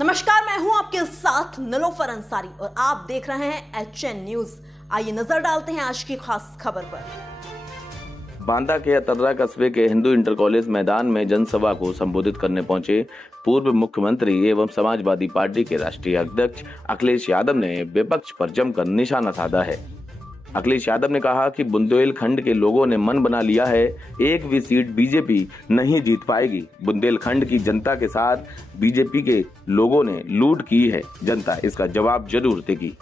नमस्कार, मैं हूं आपके साथ निलोफर अंसारी और आप देख रहे हैं HN न्यूज। आइए नजर डालते हैं आज की खास खबर पर। बांदा के अतर्रा कस्बे के हिंदू इंटर कॉलेज मैदान में जनसभा को संबोधित करने पहुंचे पूर्व मुख्यमंत्री एवं समाजवादी पार्टी के राष्ट्रीय अध्यक्ष अखिलेश यादव ने विपक्ष पर जमकर निशाना साधा है। अखिलेश यादव ने कहा कि बुंदेलखंड के लोगों ने मन बना लिया है, एक भी सीट बीजेपी नहीं जीत पाएगी। बुंदेलखंड की जनता के साथ बीजेपी के लोगों ने लूट की है, जनता इसका जवाब जरूर देगी।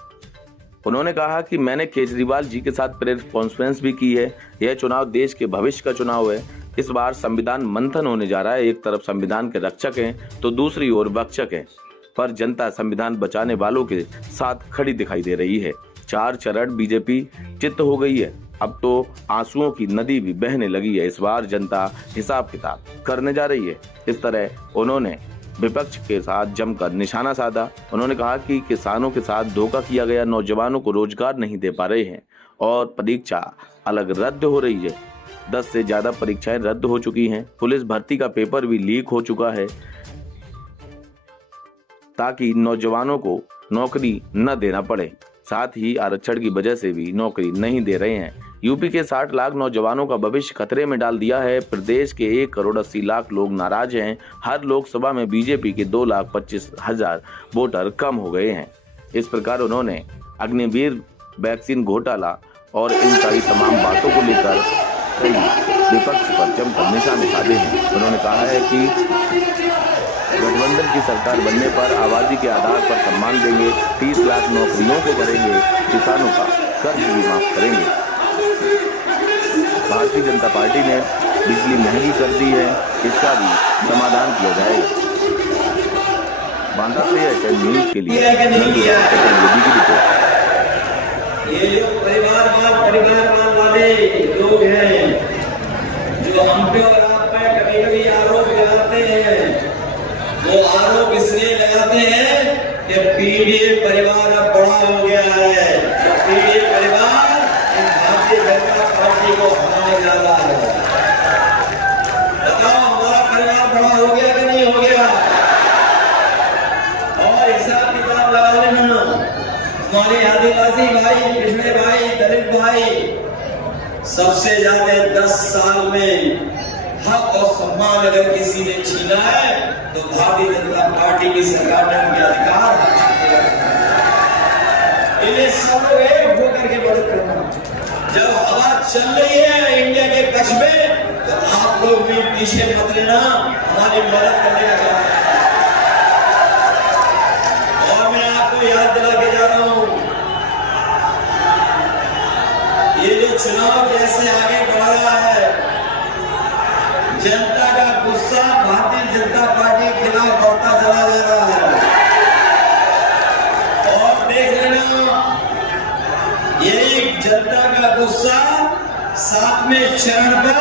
उन्होंने कहा कि मैंने केजरीवाल जी के साथ प्रेस कॉन्फ्रेंस भी की है। यह चुनाव देश के भविष्य का चुनाव है। इस बार संविधान मंथन होने जा रहा है। एक तरफ संविधान के रक्षक हैं तो दूसरी ओर भक्षक हैं, पर जनता संविधान बचाने वालों के साथ खड़ी दिखाई दे रही है। 4 चरण बीजेपी चित्त हो गई है। अब तो आंसुओं की नदी भी बहने लगी है। इस बार जनता हिसाब किताब करने जा रही है। इस तरह उन्होंने विपक्ष के साथ जमकर निशाना साधा। उन्होंने कहा कि किसानों के साथ धोखा किया गया, नौजवानों को रोजगार नहीं दे पा रहे हैं और परीक्षा अलग रद्द हो रही है। 10 से ज्यादा परीक्षाएं रद्द हो चुकी हैं। पुलिस भर्ती का पेपर भी लीक हो चुका है ताकि नौजवानों को नौकरी न देना पड़े। साथ ही आरक्षण की वजह से भी नौकरी नहीं दे रहे हैं। यूपी के 60 लाख नौजवानों का भविष्य खतरे में डाल दिया है। प्रदेश के 1 करोड़ 80 लाख लोग नाराज हैं। हर लोकसभा में बीजेपी के 2,25,000 वोटर कम हो गए हैं। इस प्रकार उन्होंने अग्निवीर वैक्सीन घोटाला और इन सारी तमाम बातों को लेकर कई विपक्ष पर जमकर निशाने साधे हैं। उन्होंने कहा है कि गठबंधन की सरकार बनने पर आबादी के आधार पर सम्मान देंगे, 30 लाख नौकरियों को करेंगे, किसानों का कर्ज भी माफ करेंगे। भारतीय जनता पार्टी ने बिजली महंगी कर दी है, इसका भी समाधान किया जाएगा। बांदा से HN न्यूज के लिए नंदूराम की रिपोर्ट। ये जो परिवारवाद वाले लोग हैं जो हम पे और आप पे कभी-कभी आरोप लगाते हैं, वो आरोप इसलिए लगाते हैं कि पीडीए परिवार अब बड़ा हो गया है। पीडीए परिवार भारतीय जनता पार्टी को हराने जा रहा है। बताओ, हमारा परिवार बड़ा हो गया कि नहीं हो गया? और हिसाब किताब लगा लेना। हमारे आदिवासी भाई, पिछड़े भाई, दलित भाई सबसे ज्यादा 10 साल में हक और सम्मान अगर किसी ने छीना है तो भारतीय जनता पार्टी की सरकार ने उनके अधिकार इन्हें सब लोग एक होकर के मदद करना। जब हवा चल रही है इंडिया के कस्बे तो आप लोग भी पीछे मत लेना, हमारी मदद करने का। और मैं आपको याद दिला के जा रहा हूं, ये जो चुनाव कैसे आगे बढ़ रहा है, जनता का गुस्सा भारतीय जनता पार्टी के खिलाफ बढ़ता चला जा रहा है। और देख लेना, यही जनता का गुस्सा 7वें चरण पर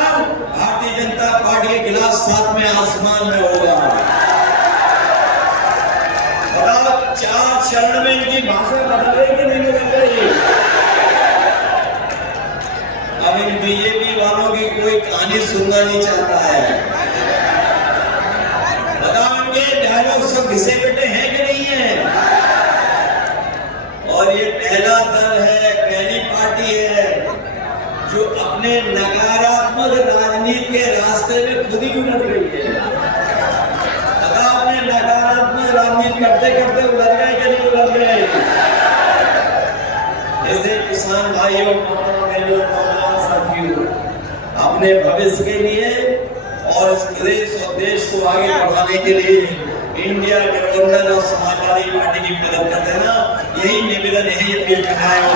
भारतीय जनता पार्टी के खिलाफ 7वें आसमान में होगा। और 4 चरण में इनकी भाषा बदल रही कि नहीं बदल रही? अब इन बीजेपी वालों की कोई कहानी सुनना नहीं चाहता है। बताओ, इनके डायलॉग सब घिसे पिटे हैं कि नहीं है? और ये पहला दल है, पहली पार्टी है जो अपने नकारात्मक राजनीति के रास्ते में खुद ही उलझ रही है। बताओ, अपने नकारात्मक राजनीति करते करते उलझ गए कि नहीं उलझ गए? जैसे किसान भाइयों, अपने भविष्य के लिए और इस प्रदेश और देश को आगे बढ़ाने के लिए इंडिया गठबंधन और समाजवादी पार्टी की मदद कर देना, यही निवेदन, यही अपील कर रहा हूं।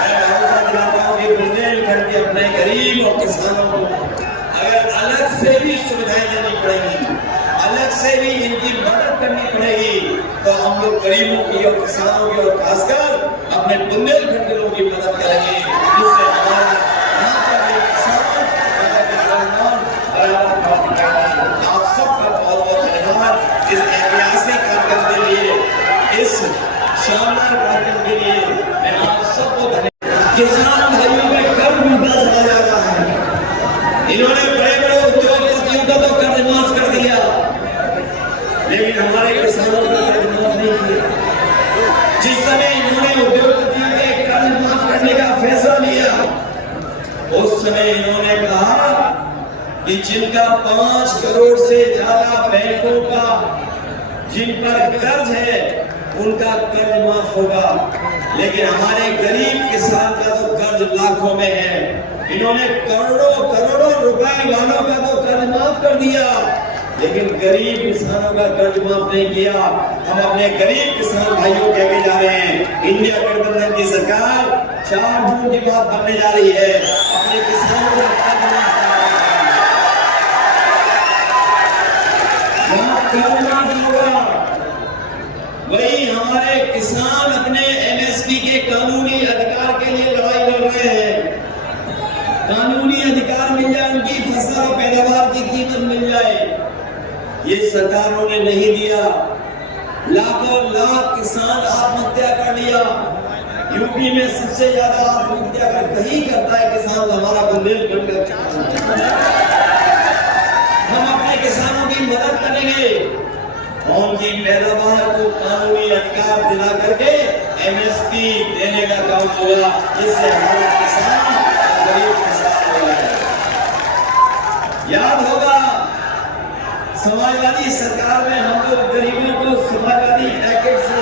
मैं भरोसा दिलाता हूं कि बुंदेलखंड के अपने गरीब और किसानों को अगर अलग से भी सुविधाएं देनी पड़ेगी, अलग से भी इनकी मदद करनी पड़ेगी, तो हम लोग गरीबों की और किसानों की और खासकर अपने बुंदेलखंड के लोगों की मदद करेंगे। जिससे हमारा आप सबका बहुत बहुत धन्यवाद इस ऐतिहासिक कार्यक्रम के लिए, इस शानदार कार्यक्रम के लिए मैं आप सबको धन्यवाद। किसान भाइयों में कर्ज बढ़ता चला जा रहा है। इन्होंने बड़े बड़े उद्योगपतियों का तो कर्ज माफ कर दिया, लेकिन हमारे किसानों का कर्ज माफ नहीं किया। जिस समय इन्होंने उद्योगपतियों के कर्ज माफ करने का फैसला लिया, उस समय इन्होंने कहा कि जिनका 5 करोड़ से ज्यादा बैंकों का जिन पर कर्ज है उनका कर्ज माफ होगा, लेकिन हमारे गरीब किसान का तो कर्ज लाखों में है। इन्होंने करोड़ों करोड़ों रुपए वालों का तो कर्ज माफ कर दिया, लेकिन गरीब किसानों का कर्ज माफ नहीं किया। हम अपने गरीब किसान भाइयों के आगे जा रहे हैं। इंडिया गठबंधन की सरकार 4 जून की बात बनने जा रही है, अपने किसानों का कर्ज माफ होगा। वही हमारे किसान अपने एमएसपी के कानूनी अधिकार के लिए लड़ाई लड़ रहे हैं। कानूनी अधिकार मिल जाए, उनकी फसल और पैदावार की कीमत मिल जाए, ये सरकारों ने नहीं दिया। लाखों लाख किसान आत्महत्या कर लिया। यूपी में सबसे ज्यादा आत्महत्या कहीं करता है किसान, हमारा बुंदेलखंड का। हम अपने किसानों की मदद करेंगे, उनकी पैदावार को कानूनी अधिकार दिला करके एमएसपी देने का काम होगा, जिससे हमारे किसान गरीब किसान होगा। याद होगा समाजवादी सरकार में हम लोग गरीबों को समाजवादी पैकेट से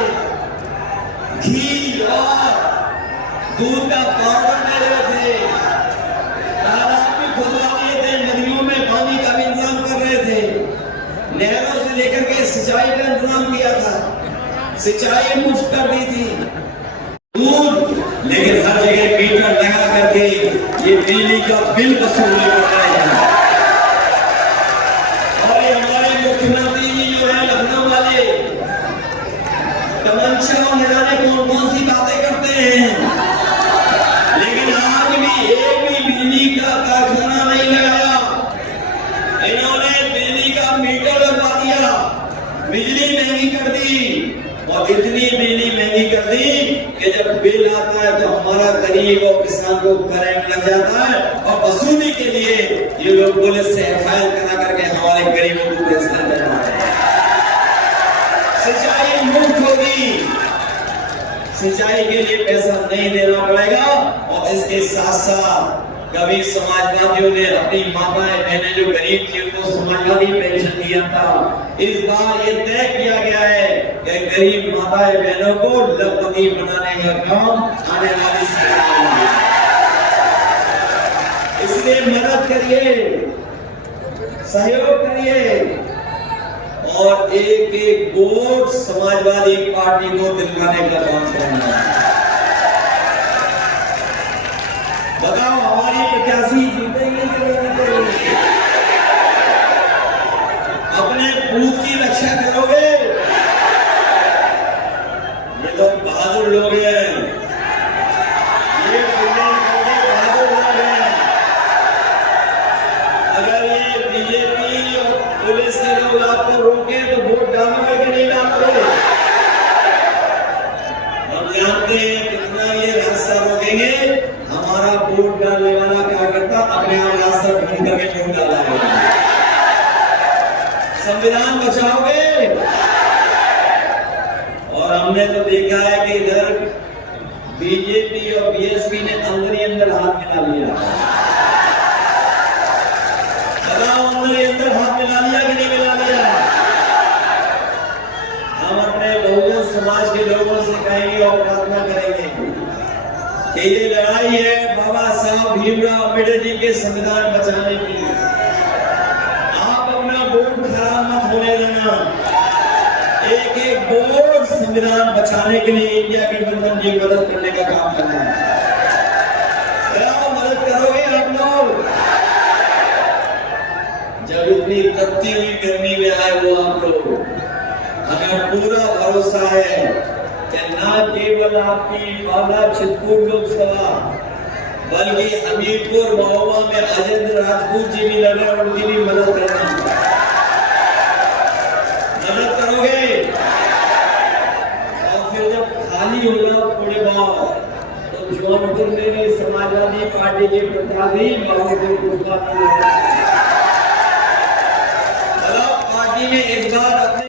घी और दूध का पाउडर दे रहे थे, तालाब भी खुदवा दिए थे, नदियों में पानी का भी इंतजाम कर रहे थे, नहरों से लेकर के सिंचाई का इंतजाम किया था, सिंचाई मुफ्त कर दी थी, दूध, लेकिन हर जगह मीटर लगा करके ये बिजली का बिल वसूलने को रहे हैं। और ये हमारे मुख्यमंत्री जी जो है लखनऊ वाले, तमंचा और न जाने कौन कौन सी बातें करते हैं, लेकिन आज भी एक भी बिजली का कारखाना नहीं लगाया। इन्होंने बिजली का मीटर लगवा दिया, बिजली महंगी कर दी, और इतनी बिजली महंगी कर दी कि जब बिल आता है तो हमारा गरीब और किसान को करंट लग जाता है, और वसूली के लिए ये लोग पुलिस से एफआईआर करा करके हमारे गरीबों को पैसा देना है। सिंचाई मुफ्त होगी, सिंचाई के लिए पैसा नहीं देना पड़ेगा। और इसके साथ साथ कभी समाजवादियों ने अपनी माताएं बहनें जो गरीब थी उनको समाजवादी पेंशन दिया था, इस बार ये तय किया गया है कि गरीब माताएं बहनों को लखपति बनाने का काम आने वाली सरकार में। इसलिए मदद करिए, सहयोग करिए, और एक एक वोट समाजवादी पार्टी को दिलवाने का काम करना। बताओ हमारी प्रत्याशी जीतेंगे कि नहीं जीतेंगे? अपने बूथ की रक्षा करोगे? ये लोग बहादुर लोग हैं, ये बहादुर लोग हैं। अगर ये बीजेपी और पुलिस के लोग आपको रोके तो वोट डालोगे कि नहीं डालोगे? हम जानते हैं कितना ये रास्ता रोकेंगे। हमारा वोट डालने वाला कार्यकर्ता अपने आप रास्ता ढूंढ करके वोट डाला है। संविधान बचाओगे? और हमने तो देखा है कि इधर बीजेपी और बीएसपी ने अंदर ही अंदर हाथ मिला लिया। बताओ अंदर ही अंदर हाथ मिला लिया कि नहीं मिला लिया? हम अपने बहुजन समाज के लोगों से कहेंगे और प्रार्थना करेंगे कि ये लड़ाई है बाबा साहब भीमराव अम्बेडकर जी के संविधान बचाने की। आप अपना वोट खराब मत होने देना। एक एक वोट संविधान बचाने के लिए इंडिया गठबंधन की मदद करने का काम करना है। मदद करोगे आप लोग? जब इतनी तपती हुई गर्मी में आए हो आप लोग, हमें पूरा भरोसा है कि न केवल आपकी बाला चित्रकूट लोकसभा बल्कि हमीरपुर महोबा में अजेंद्र राजपूत जी भी लड़ रहे हैं, उनकी भी मदद करना। मदद करोगे? और फिर जब खाली होगा पूरे गांव तो जौनपुर में भी समाजवादी पार्टी के प्रत्याशी पार्टी में इस बार अपने